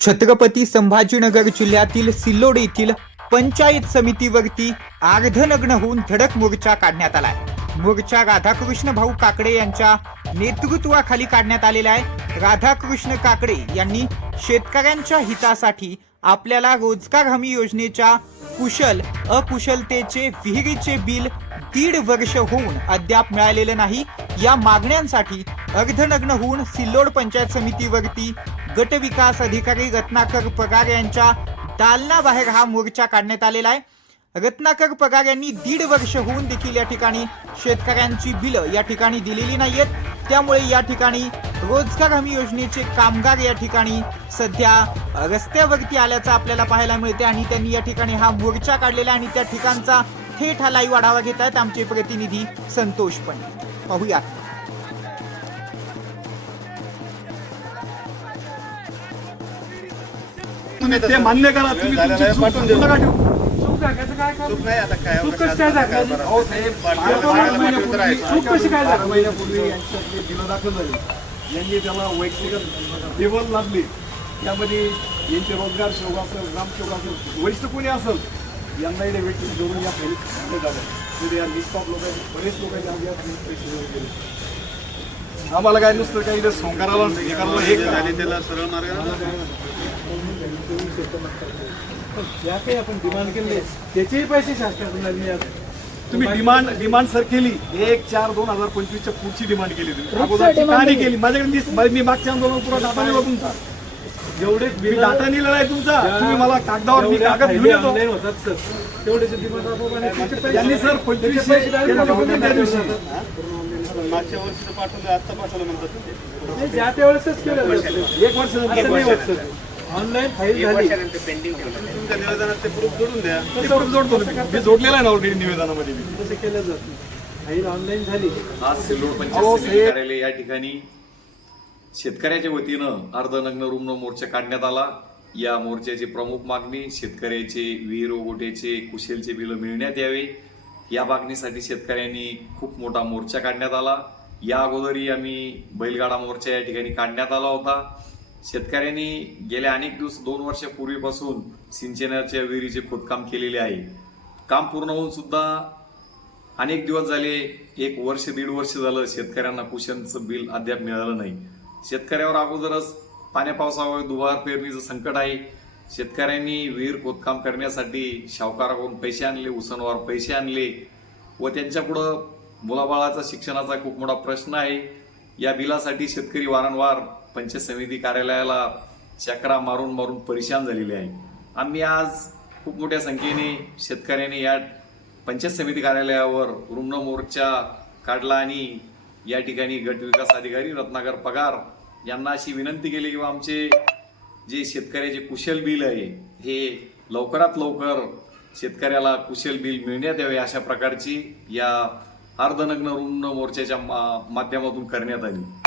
छत्रपती संभाजीनगर जिल्ह्यातील सिल्लोड येथील पंचायत समितीवरती अर्धनग्न होऊन धडक मोर्चा काढण्यात आलाय. मोर्चा राधाकृष्ण भाऊ काकडे यांच्या नेतृत्वाखाली काढण्यात आलेला आहे. राधाकृष्ण काकडे यांनी शेतकऱ्यांच्या हितासाठी आपल्याला रोजगार हमी योजनेच्या कुशल अकुशलतेचे विहिरीचे बिल दीड वर्ष होऊन अद्याप मिळालेलं नाही. या मागण्यांसाठी अर्धनग्न होऊन सिल्लोड पंचायत समितीवरती गट विकास अधिकारी रत्नाकर पगार यांच्या दालनाबाहेर हा मोर्चा काढण्यात आलेला आहे. रत्नाकर पगार यांनी दीड वर्ष होऊन देखील या ठिकाणी शेतकऱ्यांची बिलं या ठिकाणी दिलेली नाहीयेत. त्यामुळे या ठिकाणी रोजगार हमी योजनेचे कामगार या ठिकाणी सध्या रस्त्यावरती आल्याचं आपल्याला पाहायला मिळते आणि त्यांनी या ठिकाणी हा मोर्चा काढलेला आणि त्या ठिकाणचा थेट हा लाईव्ह आढावा घेत आहेत आमचे प्रतिनिधी संतोष पण. पाहूया. तुम्ही ते मान्य करा तुम्ही तुमची चूक पाठवून देऊ. नका ठेवू. चूक काय कसं काय काय चूक नाही आता काय चूक कशी काय झाली? अहो साहेब पाठवायला बारा पाठवून महिन्यापूर्वी- तर आहे. चूक कशी काय बारा झाली? महिन्यापूर्वी यांच्यातले बिलं दाखल झाली यांनी त्याला वैयक्तिक टेबल लागली त्यामध्ये यांचे रोजगार सेवक असेल ग्रामसेवक असेल वरिष्ठ कोणी असेल यांना इथे व्यक्ती जोडून या झालं म्हणजे या लोकांनी बरेच आधी आपले पैसे केले आम्हाला काय नुसतं काही सोंगाराला हे करायला हे. झाले त्याला सरळ मार्ग ज्या काही आपण डिमांड केले त्याचेही पैसे शासनाकडून. तुम्ही डिमांड डिमांड सर केली. एक चार दोन हजार पंचवीसच्या पुढची डिमांड केली तुम्ही. केली. माझ्याकडे मी- मागच्या आंदोलन पुरा डाटा नेला तुमचा. जेवढे डाटा नेलेला आहे तुमचा. तुम्ही मला कागदावर मी कागद घेऊन येतो. होतात सर. तेवढेचे डिमांड त्यांनी सर पंचवीस त्या दिवशी. मागच्या वर्षीचं पाठवलं आता पाठवलं म्हणतात. एक वर्ष ऑनलाईन फाईल झाली. तुमच्या निवेदनात ते प्रूफ जोडून द्या. ते पुढे जोडतो मी. जोडलेला आहे ना ऑलरेडी निवेदनामध्ये मी. तसं केलं जात नाही. फाईल ऑनलाईन झाली. आज सिल्लोड पंचायत. कार्यालय या ठिकाणी शेतकऱ्याच्या वतीनं अर्धनग्न रुग्ण मोर्चा काढण्यात आला. या मोर्चाची प्रमुख मागणी शेतकऱ्याचे विहीर गोटेचे कुशलचे बिलं मिळण्यात यावे. या मागणीसाठी शेतकऱ्यांनी खूप मोठा मोर्चा काढण्यात आला. या अगोदरही आम्ही बैलगाडा मोर्चा या ठिकाणी काढण्यात आला होता. शेतकऱ्यांनी गेल्या अनेक दिवस दोन वर्षापूर्वीपासून सिंचनाच्या विहिरीचे खोदकाम केलेले आहे. काम पूर्ण होऊन सुद्धा अनेक दिवस झाले एक वर्ष दीड वर्ष झालं शेतकऱ्यांना कुशनचं बिल अद्याप मिळालं नाही. शेतकऱ्यावर अगोदरच पाण्या पावसामुळे दुबार पेरणीचं संकट आहे. शेतकऱ्यांनी विहीर खोदकाम करण्यासाठी सावकाराकडून पैसे आणले उसनवार पैसे आणले व त्यांच्यापुढं मुलाबाळाचा शिक्षणाचा खूप मोठा प्रश्न आहे. या बिलासाठी शेतकरी वारंवार पंचायत समिती कार्यालयाला चक्रा मारून मारून परेशान झालेले आहे. आम्ही आज खूप मोठ्या संख्येने शेतकऱ्यांनी या पंचायत समिती कार्यालयावर रुग्ण मोर्चा काढला आणि या ठिकाणी गट विकास अधिकारी रत्नाकर पगार यांना अशी विनंती केली किंवा आमचे जे शेतकऱ्याचे कुशल बिल आहे हे लवकरात लवकर शेतकऱ्याला कुशल बिल मिळण्यात यावे अशा प्रकारची या अर्धनग्न रुग्ण मोर्चाच्या मा- माध्यमातून करण्यात आली.